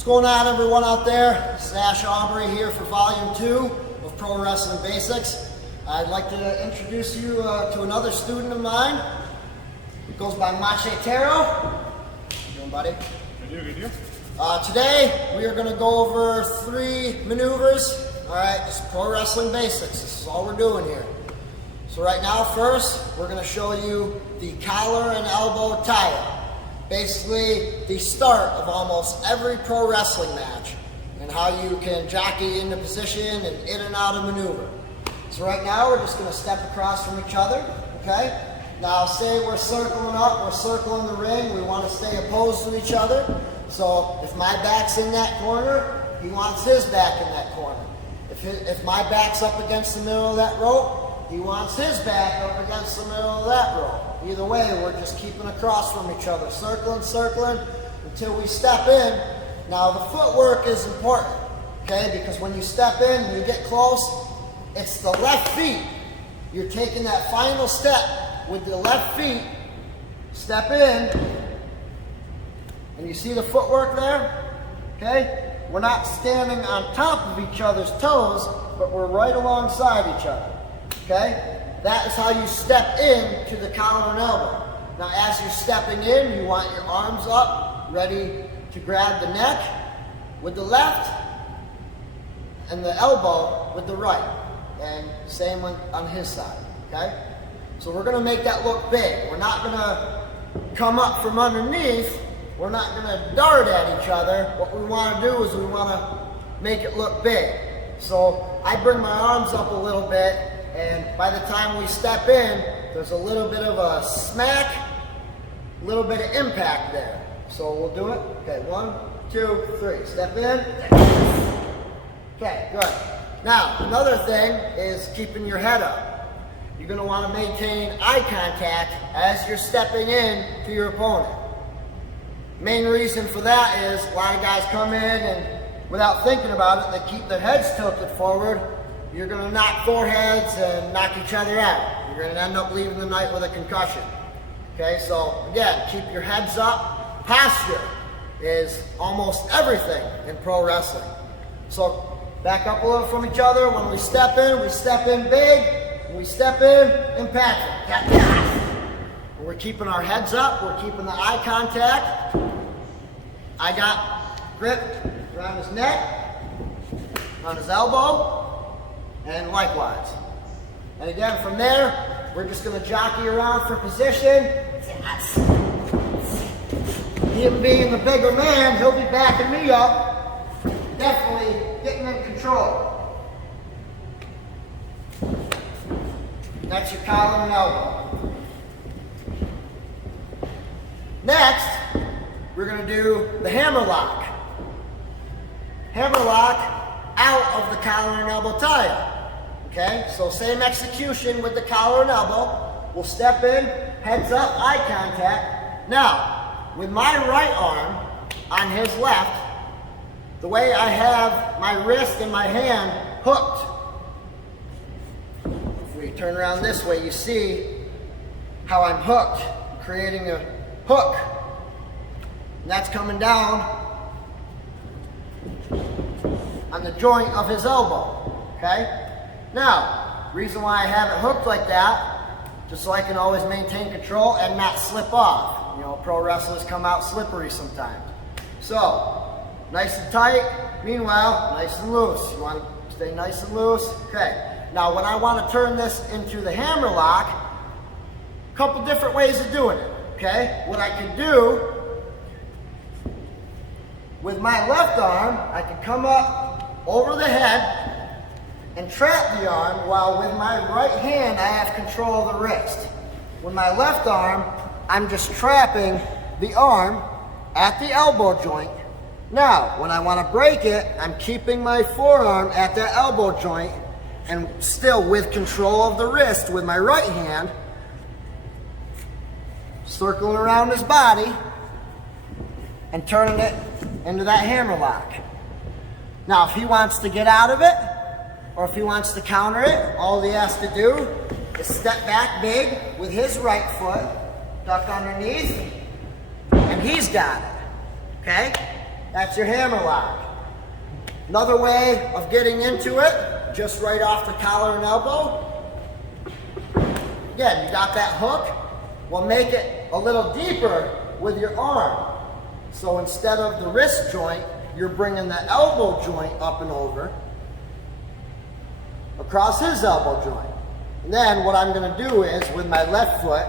What's going on, everyone out there? This is Ash Aubrey here for Volume 2 of Pro Wrestling Basics. I'd like to introduce you to another student of mine. He goes by Machetero. How you doing, buddy? Good deal. Today, we are going to go over 3 maneuvers. All right, just Pro Wrestling Basics. This is all we're doing here. So right now, first, we're going to show you the collar and elbow tie-up. Basically, the start of almost every pro wrestling match and how you can jockey into position and in and out of maneuver. So right now, we're just going to step across from each other, okay? Now, say we're circling up, we're circling the ring, we want to stay opposed to each other. So if my back's in that corner, he wants his back in that corner. If my back's up against the middle of that rope, he wants his back up against the middle of that rope. Either way, we're just keeping across from each other, circling until we step in. Now, the footwork is important, okay? Because when you step in and you get close, it's the left feet. You're taking that final step with the left feet, step in, and you see the footwork there, okay? We're not standing on top of each other's toes, but we're right alongside each other, okay? That is how you step in to the collar and elbow. Now, as you're stepping in, you want your arms up, ready to grab the neck with the left and the elbow with the right. And same on his side, okay? So we're gonna make that look big. We're not gonna come up from underneath. We're not gonna dart at each other. What we wanna do is we wanna make it look big. So I bring my arms up a little bit, and by the time we step in, there's a little bit of a smack, a little bit of impact there. So we'll do it. Okay, 1, 2, 3. Step in. Okay, good. Now, another thing is keeping your head up. You're going to want to maintain eye contact as you're stepping in to your opponent. Main reason for that is a lot of guys come in and without thinking about it, they keep their heads tilted forward. You're going to knock foreheads and knock each other out. You're going to end up leaving the night with a concussion. Okay, so again, keep your heads up. Posture is almost everything in pro wrestling. So back up a little from each other. When we step in big. When we step in, impactful. We're keeping our heads up. We're keeping the eye contact. I got grip around his neck, on his elbow, and likewise. And again, from there, we're just going to jockey around for position. Him being the bigger man, he'll be backing me up, definitely getting in control. That's your collar and elbow. Next, we're going to do the hammer lock. Hammer lock out of the collar and elbow tie-up. Okay, so same execution with the collar and elbow. We'll step in, heads up, eye contact. Now, with my right arm on his left, the way I have my wrist and my hand hooked. If we turn around this way, you see how I'm hooked, creating a hook. And that's coming down on the joint of his elbow, okay? Now, reason why I have it hooked like that, just so I can always maintain control and not slip off. You know, pro wrestlers come out slippery sometimes. So, nice and tight, meanwhile, nice and loose. You want to stay nice and loose? Okay. Now, when I want to turn this into the hammer lock, a couple different ways of doing it, okay? What I can do, with my left arm, I can come up over the head and trap the arm, while with my right hand, I have control of the wrist. With my left arm, I'm just trapping the arm at the elbow joint. Now, when I want to break it, I'm keeping my forearm at that elbow joint and still with control of the wrist with my right hand, circling around his body and turning it into that hammer lock. Now, if he wants to get out of it, or if he wants to counter it, all he has to do is step back big with his right foot, duck underneath, and he's got it, okay? That's your hammer lock. Another way of getting into it, just right off the collar and elbow. Again, you got that hook. We'll make it a little deeper with your arm. So instead of the wrist joint, you're bringing the elbow joint up and over across his elbow joint. And then what I'm going to do is, with my left foot,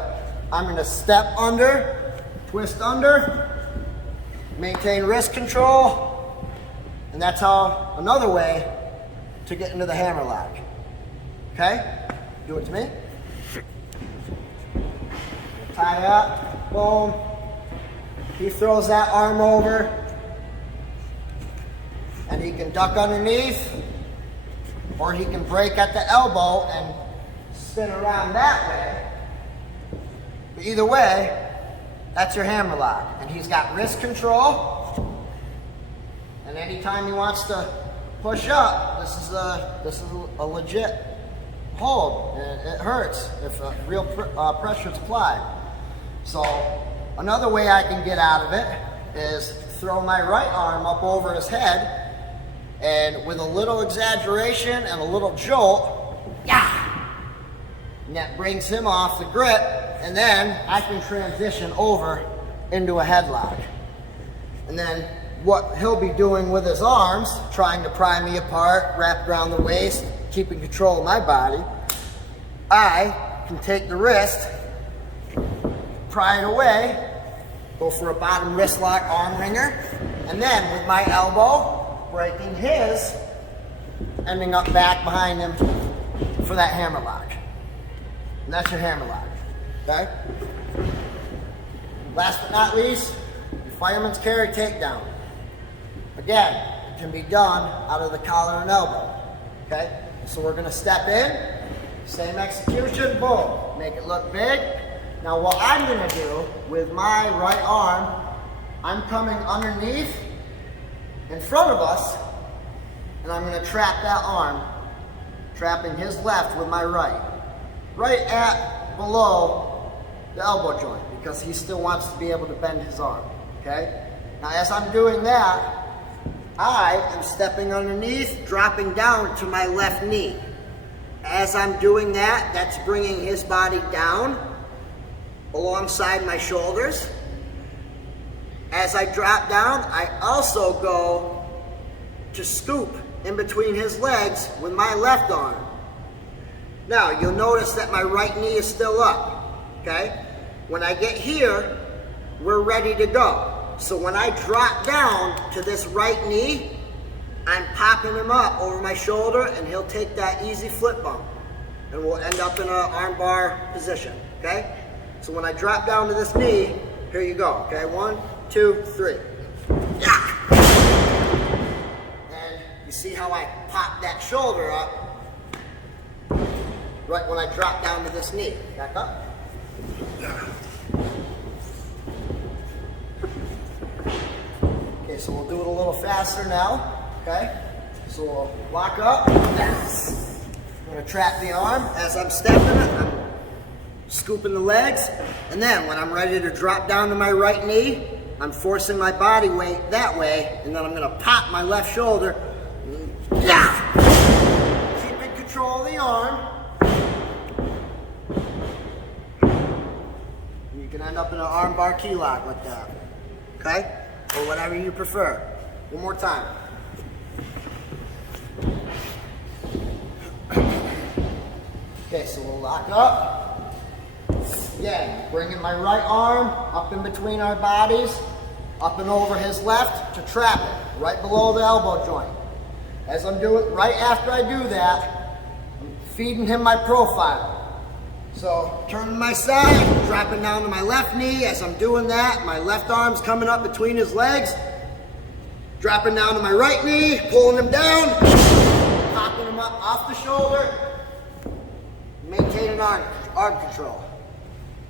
I'm going to step under, twist under, maintain wrist control, and that's how, another way to get into the hammer lock. Okay? Do it to me. Tie up, boom. He throws that arm over, and he can duck underneath, or he can break at the elbow and spin around that way. But either way, that's your hammer lock. And he's got wrist control, and anytime he wants to push up, this is a legit hold. It hurts if real pressure is applied. So another way I can get out of it is throw my right arm up over his head, and with a little exaggeration and a little jolt, and that brings him off the grip, and then I can transition over into a headlock. And then what he'll be doing with his arms, trying to pry me apart, wrapped around the waist, keeping control of my body, I can take the wrist, pry it away, go for a bottom wrist lock arm wringer, and then with my elbow, breaking his, ending up back behind him for that hammer lock. And that's your hammer lock, okay? Last but not least, your fireman's carry takedown. Again, it can be done out of the collar and elbow, okay? So we're gonna step in, same execution, boom, make it look big. Now what I'm gonna do with my right arm, I'm coming underneath in front of us, and I'm gonna trap that arm, trapping his left with my right at below the elbow joint, because he still wants to be able to bend his arm, okay? Now as I'm doing that, I am stepping underneath, dropping down to my left knee. As I'm doing that, that's bringing his body down alongside my shoulders. As I drop down, I also go to scoop in between his legs with my left arm. Now, you'll notice that my right knee is still up, okay? When I get here, we're ready to go. So when I drop down to this right knee, I'm popping him up over my shoulder, and he'll take that easy flip bump, and we'll end up in an arm bar position, okay? So when I drop down to this knee, here you go, okay? 1, 2, 3. Yeah! And you see how I pop that shoulder up right when I drop down to this knee. Back up. Okay, so we'll do it a little faster now, okay? So we'll lock up. I'm gonna trap the arm. As I'm stepping it, I'm scooping the legs, and then when I'm ready to drop down to my right knee, I'm forcing my body weight that way, and then I'm gonna pop my left shoulder. Keeping control of the arm. You can end up in an arm bar key lock like that, okay? Or whatever you prefer. One more time. Okay, so we'll lock up. Again, bringing my right arm up in between our bodies, up and over his left to trap it, right below the elbow joint. As I'm doing, right after I do that, I'm feeding him my profile. So, turning my side, dropping down to my left knee. As I'm doing that, my left arm's coming up between his legs, dropping down to my right knee, pulling him down, popping him up off the shoulder, maintaining arm control.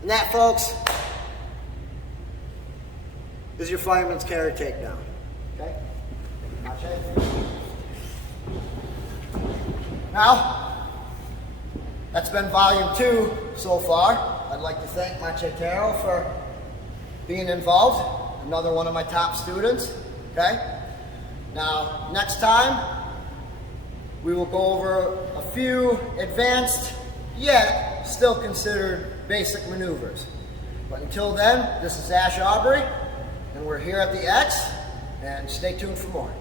And that, folks, is your fireman's carry takedown. Okay? Watch it. Now, that's been volume 2 so far. I'd like to thank Machetero for being involved, another one of my top students. okay? Now, next time, we will go over a few advanced, yet still considered basic maneuvers. But until then, this is Ash Aubrey, and we're here at the X, and stay tuned for more.